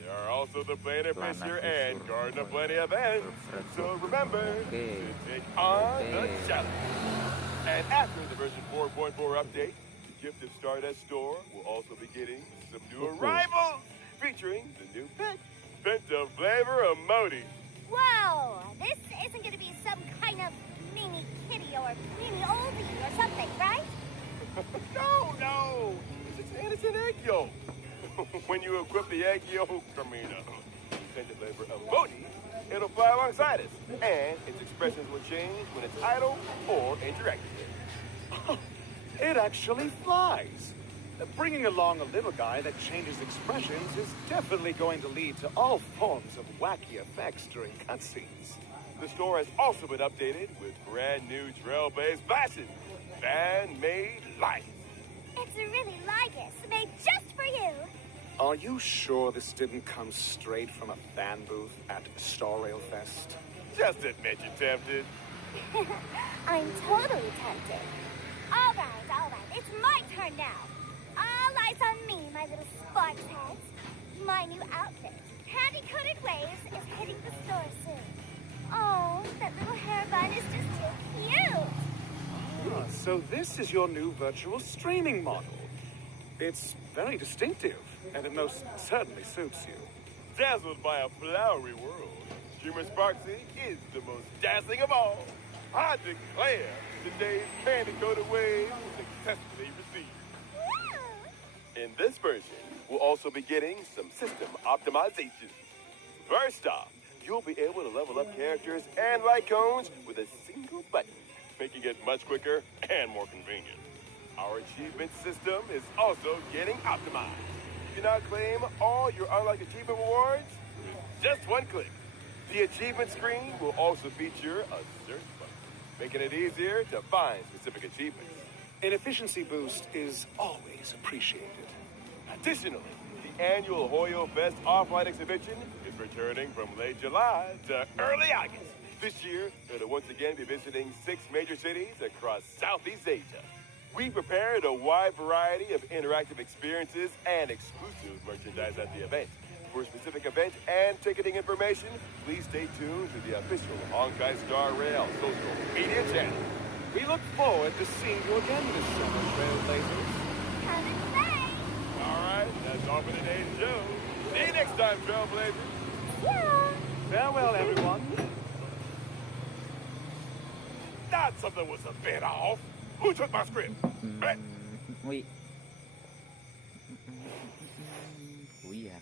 There are also the Planar Fisher and Garden of Plenty events, so remember to take on the challenge. And after the version 4.4 update, the Gift of Stardust store will also be getting some new arrivals, featuring the new pet, Penta Flavor Emoji. Whoa! This isn't gonna be some kind of mini kitty or mini oldie or something, right? No! It's an egg yolk. When you equip the egg yolk, Penta Flavor Emoji, it'll fly alongside us, and its expressions will change when it's idle or interactive. It actually flies. Bringing along a little guy that changes expressions is definitely going to lead to all forms of wacky effects during cutscenes. The store has also been updated with brand new trail-based fashion. Fan-made life. It's a really Lygus made just for you. Are you sure this didn't come straight from a fan booth at Star Rail Fest? Just admit you're tempted. I'm totally tempted. All right. It's my turn now. All eyes on me, my little sparks heads. My new outfit, Candy-Coated Waves, is hitting the store soon. Oh, that little hair bun is just too cute. Ah, so this is your new virtual streaming model. It's very distinctive, and it most certainly suits you. Dazzled by a flowery world, Streamer Sparksy is the most dazzling of all. I declare today's Candy-Coated Wave successfully received. Woo! In this version, we'll also be getting some system optimization. First off, you'll be able to level up characters and light cones with a single button, making it much quicker and more convenient. Our achievement system is also getting optimized. You can now claim all your unlocked achievement rewards with just one click. The achievement screen will also feature a search button, making it easier to find specific achievements. An efficiency boost is always appreciated. Additionally, the annual Hoyo Fest Offline exhibition is returning from late July to early August. This year, it'll once again be visiting 6 major cities across Southeast Asia. We prepared a wide variety of interactive experiences and exclusive merchandise at the event. For specific event and ticketing information, please stay tuned to the official Honkai Star Rail social media channel. We look forward to seeing you again this summer, Trailblazers. Come and play. All right, that's all for today's show. See you next time, Trailblazers. Yeah. Farewell, everyone. Thought something was a bit off. Who took my script? Wih. Weird.